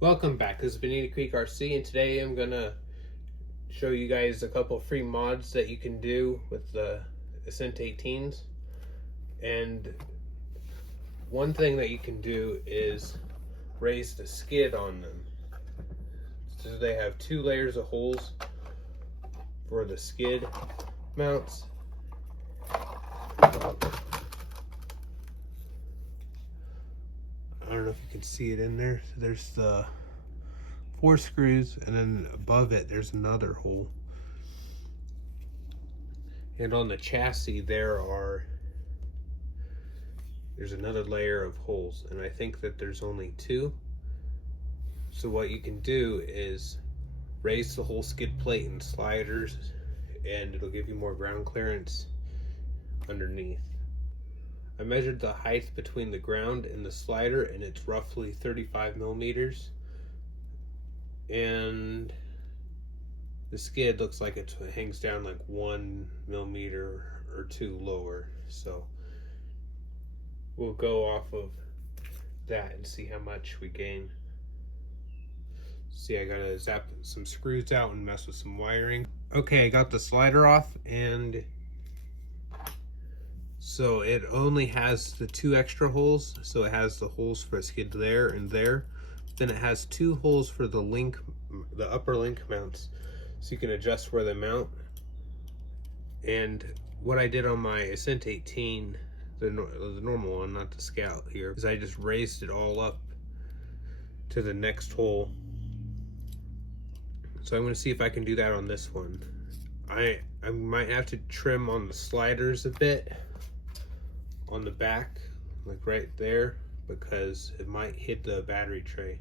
Welcome back. This is Bonita Creek RC, and today I'm gonna show you guys a couple free mods that you can do with the Ascent18s. And one thing that you can do is raise the skid on them. So they have two layers of holes for the skid mounts. I don't know if you can see it in there. So there's the 4 screws, and then above it there's another hole. And on the chassis there's another layer of holes, and I think that there's only 2. So what you can do is raise the whole skid plate and sliders, and it'll give you more ground clearance underneath. I measured the height between the ground and the slider, and it's roughly 35 millimeters. And the skid looks like it hangs down like 1 millimeter or 2 lower. So we'll go off of that and see how much we gain. See, I gotta zap some screws out and mess with some wiring. Okay, I got the slider off, and so it only has the 2 extra holes. So it has the holes for a skid there and there. Then it has 2 holes for the upper link mounts, so you can adjust where they mount. And what I did on my Ascent18, the normal one, not the Scout here, is I just raised it all up to the next hole. So I'm going to see if I can do that on this one. I might have to trim on the sliders a bit on the back, like right there, because it might hit the battery tray.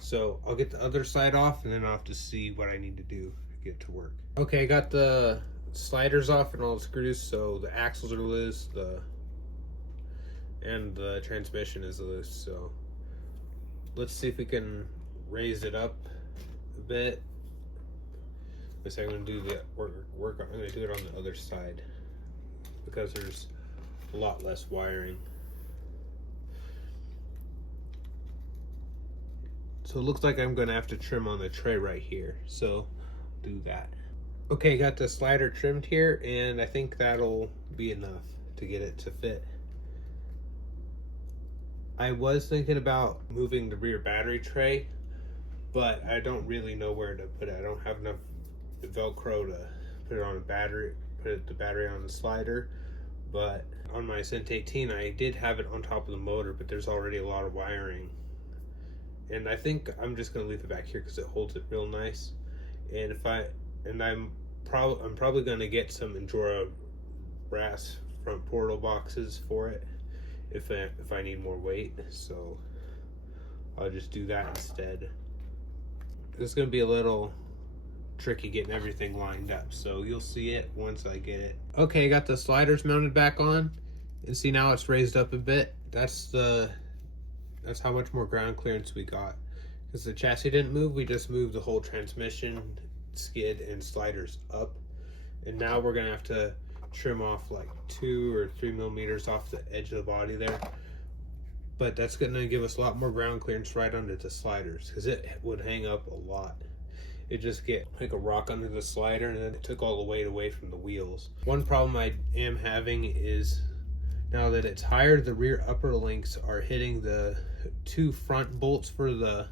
So I'll get the other side off, and then I'll have to see what I need to do to get to work. Okay, I got the sliders off and all the screws, so the axles are loose, and the transmission is loose. So let's see if we can raise it up a bit. I'm going to do the work. I'm going to do it on the other side because there's a lot less wiring. So it looks like I'm going to have to trim on the tray right here. So do that. Okay, got the slider trimmed here, and I think that'll be enough to get it to fit. I was thinking about moving the rear battery tray, but I don't really know where to put it. I don't have enough Velcro to put it on a battery, put the battery on the slider. But on my Ascent18, I did have it on top of the motor, but there's already a lot of wiring. And I think I'm just gonna leave it back here because it holds it real nice. And I'm probably gonna get some Endura brass front portal boxes for it if I need more weight. So I'll just do that instead. It's gonna be a little tricky getting everything lined up, so you'll see it once I get it. Okay, I got the sliders mounted back on, and see, now it's raised up a bit. That's how much more ground clearance we got. Because the chassis didn't move, we just moved the whole transmission, skid, and sliders up. And now we're gonna have to trim off like 2 or 3 millimeters off the edge of the body there. But that's gonna give us a lot more ground clearance right under the sliders, because it would hang up a lot. It just get like a rock under the slider, and then it took all the weight away from the wheels. One problem I am having is, now that it's higher, the rear upper links are hitting the 2 front bolts for the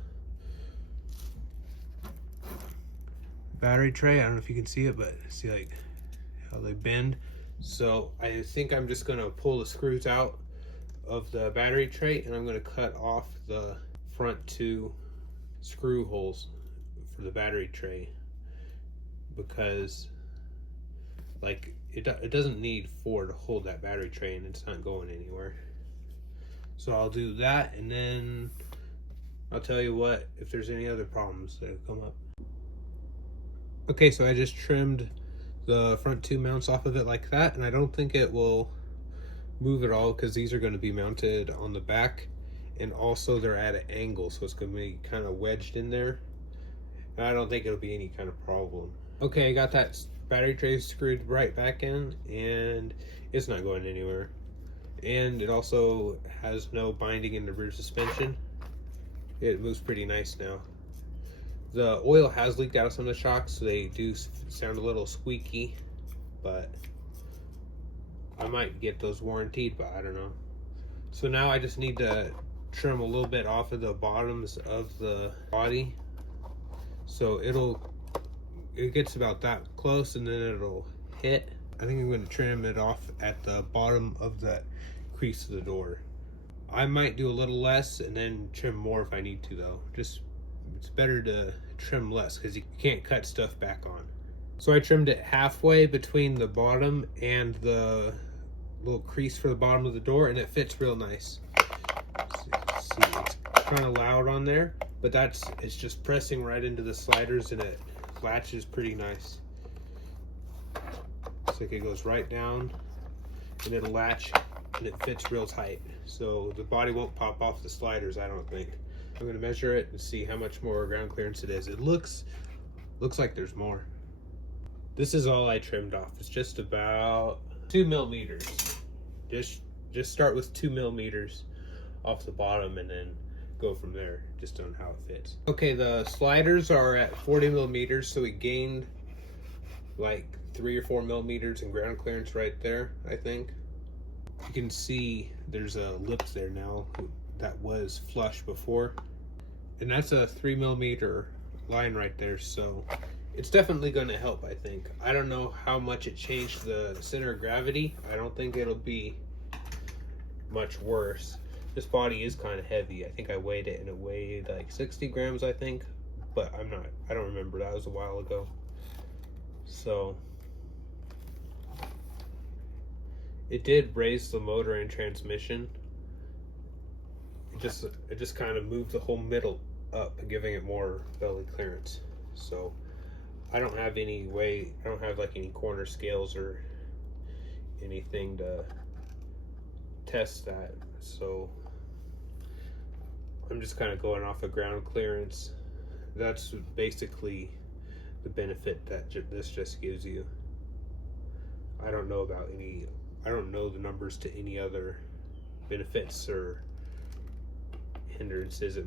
battery tray. I don't know if you can see it, but see like how they bend. So I think I'm just gonna pull the screws out of the battery tray, and I'm gonna cut off the front 2 screw holes for the battery tray, because like it doesn't need 4 to hold that battery tray, and it's not going anywhere. So I'll do that, and then I'll tell you what, if there's any other problems that come up. Okay, so I just trimmed the front 2 mounts off of it like that, and I don't think it will move at all because these are going to be mounted on the back, and also they're at an angle, so it's going to be kind of wedged in there. And I don't think it'll be any kind of problem. Okay, I got that battery tray screwed right back in, and it's not going anywhere. And it also has no binding in the rear suspension. It moves pretty nice now. The oil has leaked out of some of the shocks, so they do sound a little squeaky, but I might get those warranted, but I don't know. So now I just need to trim a little bit off of the bottoms of the body, so it gets about that close and then it'll hit. I think I'm going to trim it off at the bottom of that crease of the door. I might do a little less and then trim more if I need to, though. Just, it's better to trim less because you can't cut stuff back on. So I trimmed it halfway between the bottom and the little crease for the bottom of the door, and it fits real nice. See, it's kind of loud on there, but it's just pressing right into the sliders, and it latches pretty nice. It's like it goes right down and it'll latch, and it fits real tight, so the body won't pop off the sliders, I don't think. I'm going to measure it and see how much more ground clearance it is. It looks like there's more. This is all I trimmed off. It's just about 2 millimeters. Just start with 2 millimeters off the bottom and then go from there, just on how it fits. Okay, the sliders are at 40 millimeters, so we gained like 3 or 4 millimeters in ground clearance right there, I think. You can see there's a lip there now that was flush before, and that's a 3 millimeter line right there, so it's definitely going to help, I think. I don't know how much it changed the center of gravity. I don't think it'll be much worse. This body is kind of heavy. I think I weighed it and it weighed like 60 grams, I think, but I don't remember. That was a while ago. So it did raise the motor and transmission. It just kind of moved the whole middle up, giving it more belly clearance. So I don't have like any corner scales or anything to test that, so I'm just kind of going off of ground clearance. That's basically the benefit that this just gives you. I don't know the numbers to any other benefits or hindrances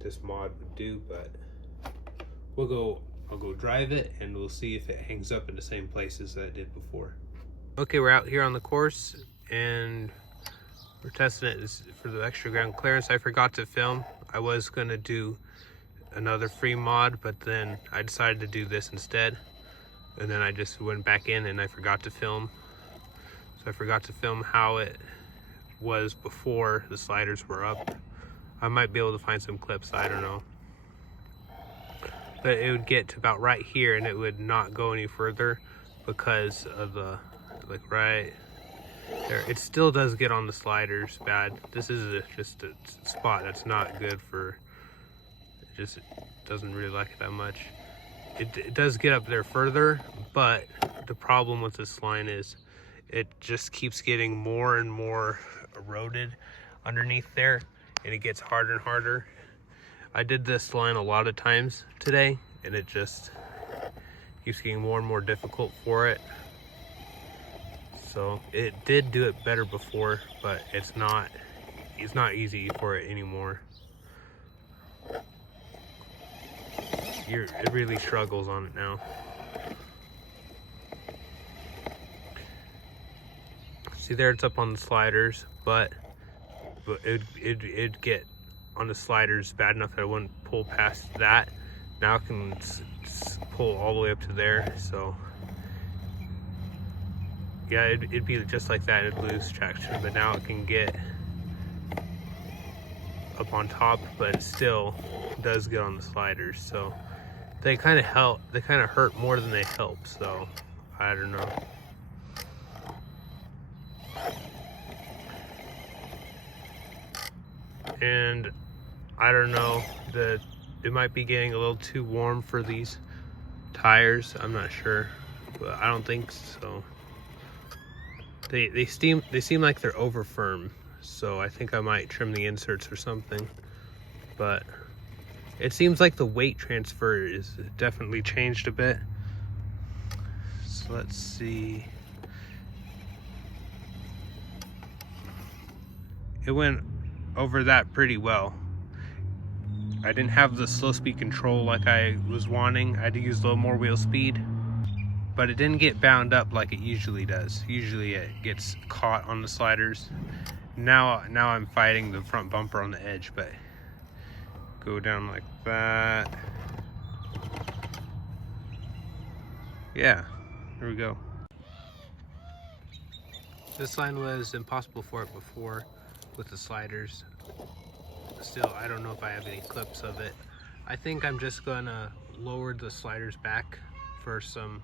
this mod would do, but I'll go drive it and we'll see if it hangs up in the same places that it did before. Okay, we're out here on the course and we're testing it for the extra ground clearance. I forgot to film. I was gonna do another free mod, but then I decided to do this instead. And then I just went back in and I forgot to film. So I forgot to film how it was before the sliders were up. I might be able to find some clips, I don't know. But it would get to about right here and it would not go any further because of the, like right there. It still does get on the sliders bad. This is just a spot that's not good for, it just doesn't really like it that much. It does get up there further, but the problem with this line is it just keeps getting more and more eroded underneath there, and it gets harder and harder. I did this line a lot of times today, and it just keeps getting more and more difficult for it. So it did do it better before, but it's not easy for it anymore. It really struggles on it now. See there, it's up on the sliders, but it'd get on the sliders bad enough that I wouldn't pull past that. Now I can pull all the way up to there, so yeah, it'd be just like that. It'd lose traction, but now it can get up on top, but it still does get on the sliders. So they kind of help. They kind of hurt more than they help. So I don't know. And I don't know, it might be getting a little too warm for these tires. I'm not sure, but I don't think so. They seem like they're over firm, so I think I might trim the inserts or something. But it seems like the weight transfer is definitely changed a bit. So let's see. It went over that pretty well. I didn't have the slow speed control like I was wanting. I had to use a little more wheel speed, but it didn't get bound up like it usually does. Usually it gets caught on the sliders. Now I'm fighting the front bumper on the edge, but go down like that. Yeah, there we go. This line was impossible for it before with the sliders. Still, I don't know if I have any clips of it. I think I'm just gonna lower the sliders back for some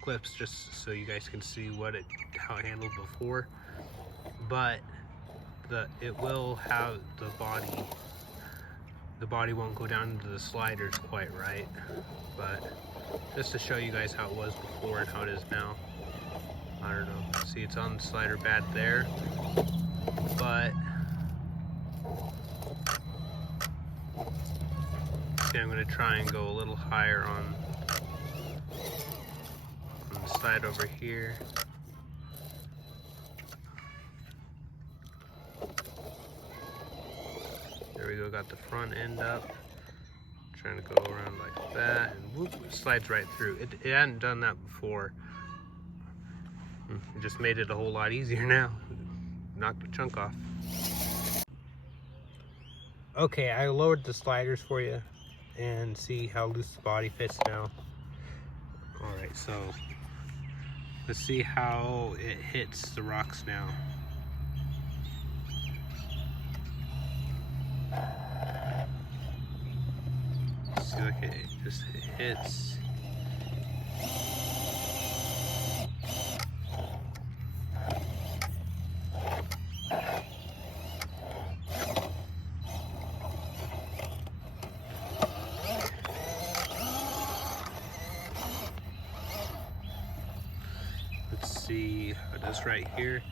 clips just so you guys can see how it handled before. But it will have the body won't go down into the sliders quite right. But just to show you guys how it was before and how it is now. I don't know. See, it's on the slider bad there, but okay, I'm gonna try and go a little higher on the side over here. There we go, got the front end up. Trying to go around like that, and whoop, it slides right through. It hadn't done that before. It just made it a whole lot easier now. Knocked the chunk off. Okay, I lowered the sliders for you and see how loose the body fits now. Alright, so let's see how it hits the rocks now. See, like it just hits. Let's see how it does right here.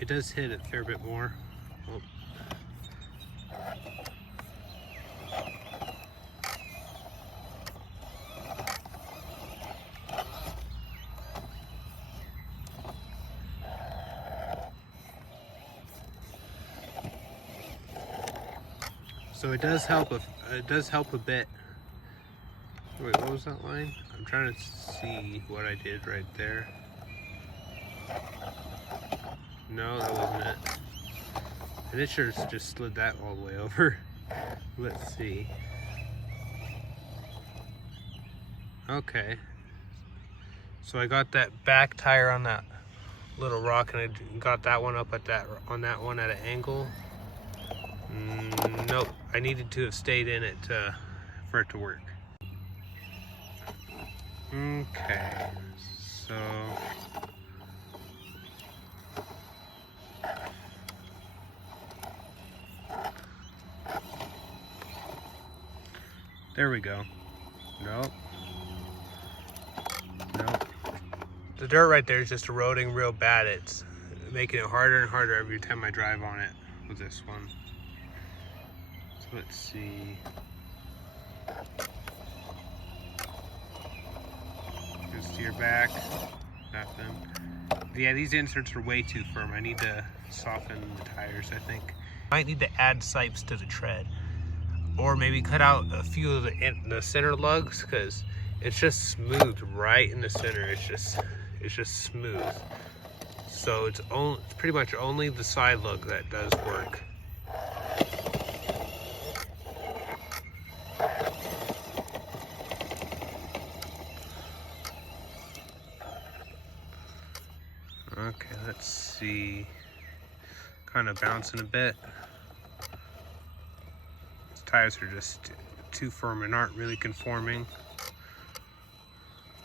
It does hit a fair bit more. Oh. So it does help. It does help a bit. Wait, what was that line? I'm trying to see what I did right there. No, that wasn't it. And it sure just slid that all the way over. Let's see. Okay. So I got that back tire on that little rock, and I got that one up on that one at an angle. Nope, I needed to have stayed in it for it to work. Okay, so there we go. Nope. The dirt right there is just eroding real bad. It's making it harder and harder every time I drive on it with this one. So let's see. Just steer back. Nothing. Yeah, these inserts are way too firm. I need to soften the tires, I think. Might need to add sipes to the tread. Or maybe cut out a few of the center lugs, because it's just smooth right in the center. It's just smooth. So it's pretty much only the side lug that does work. Okay, let's see. Kind of bouncing a bit. These tires are just too firm and aren't really conforming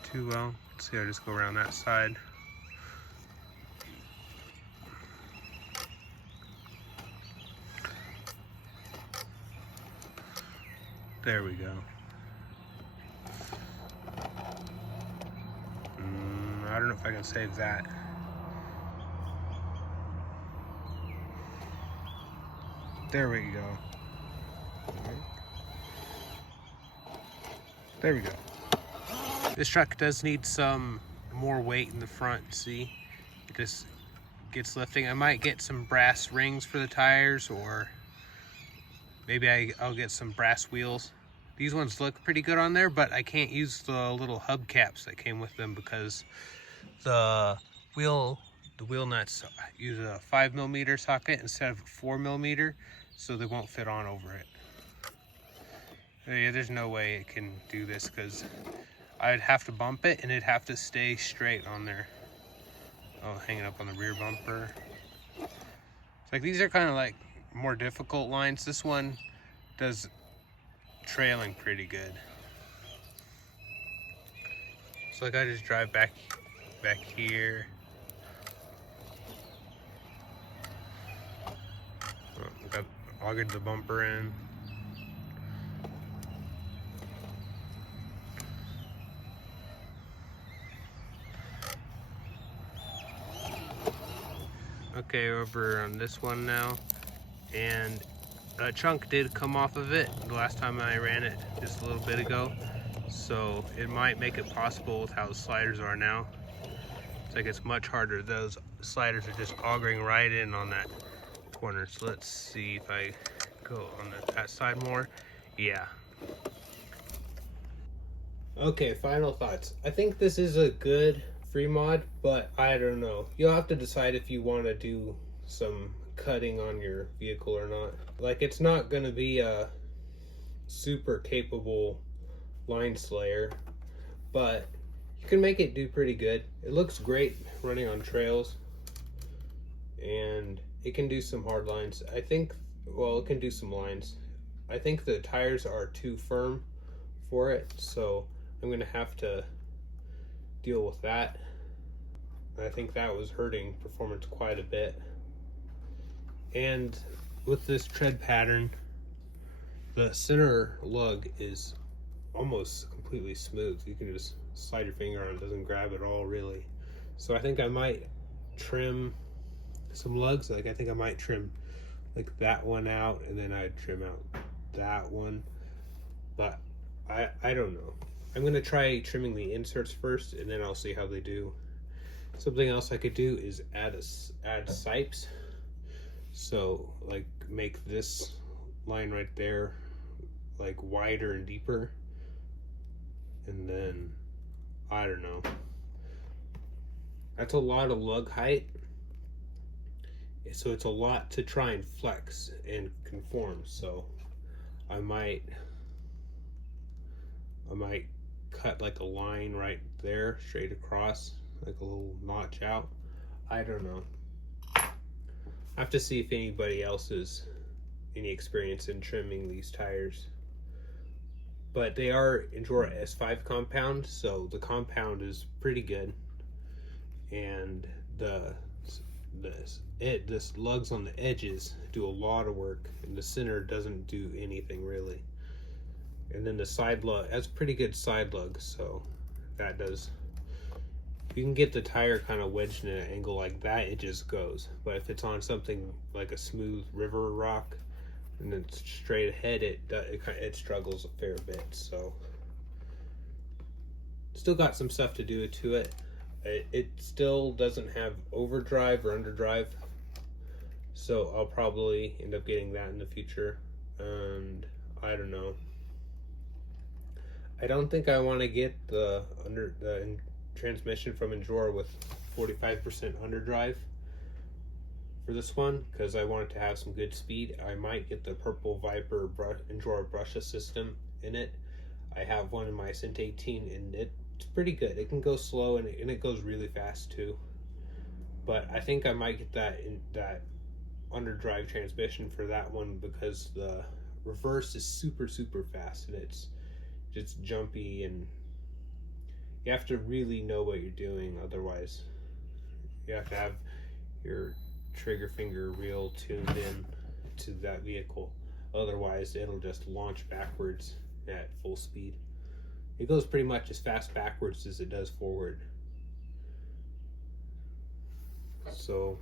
too well. Let's see, I'll just go around that side. There we go. I don't know if I can save that. There we go. There we go. This truck does need some more weight in the front, see? It just gets lifting. I might get some brass rings for the tires, or Maybe I'll get some brass wheels. These ones look pretty good on there, but I can't use the little hubcaps that came with them because the wheel nuts use a 5mm socket instead of a 4mm, so they won't fit on over it. Yeah, there's no way it can do this because I'd have to bump it and it'd have to stay straight on there. Oh, hanging up on the rear bumper. It's like these are kind of like more difficult lines. This one does trailing pretty good. So like I just drive back here. Got augered the bumper in. Okay, over on this one now, and a chunk did come off of it the last time I ran it just a little bit ago, so it might make it possible with how the sliders are now. It's like it's much harder. Those sliders are just augering right in on that corner. So let's see if I go on that side more. Yeah. Okay, final thoughts. I think this is a good free mod, but I don't know. You'll have to decide if you want to do some cutting on your vehicle or not. Like, it's not going to be a super capable line slayer, but you can make it do pretty good. It looks great running on trails, and it can do some hard lines. I think, well, it can do some lines. I think the tires are too firm for it, so I'm going to have to deal with that. I think that was hurting performance quite a bit. And with this tread pattern, the center lug is almost completely smooth. You can just slide your finger on it, doesn't grab at all really. So I think I might trim some lugs. Like I think I might trim like that one out, and then I'd trim out that one. But I don't know. I'm gonna try trimming the inserts first, and then I'll see how they do. Something else I could do is add sipes. So like make this line right there like wider and deeper, and then I don't know. That's a lot of lug height, so it's a lot to try and flex and conform. So I might cut like a line right there straight across, like a little notch out. I don't know. I have to see if anybody else has any experience in trimming these tires. But they are Endura S5 compound, so the compound is pretty good, and this lugs on the edges do a lot of work, and the center doesn't do anything really. And then the side lug has pretty good side lug, so that does. You can get the tire kind of wedged in an angle like that, it just goes. But if it's on something like a smooth river rock and it's straight ahead, it struggles a fair bit. So still got some stuff to do to it. It still doesn't have overdrive or underdrive, so I'll probably end up getting that in the future. And I don't know. I don't think I want to get the transmission from Endura with 45% underdrive for this one, because I want it to have some good speed. I might get the Purple Viper Endura brushless system in it. I have one in my Ascent18, and it's pretty good. It can go slow, and it goes really fast too. But I think I might get that underdrive transmission for that one, because the reverse is super fast, and it's just jumpy, and you have to really know what you're doing. Otherwise, you have to have your trigger finger real tuned in to that vehicle. Otherwise, it'll just launch backwards at full speed. It goes pretty much as fast backwards as it does forward. So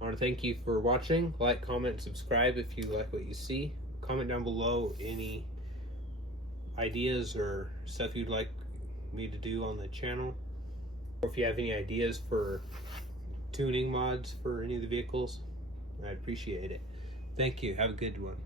I want to thank you for watching. Like, comment, subscribe if you like what you see. Comment down below any ideas or stuff you'd like me to do on the channel, or if you have any ideas for tuning mods for any of the vehicles, I'd appreciate it. Thank you. Have a good one.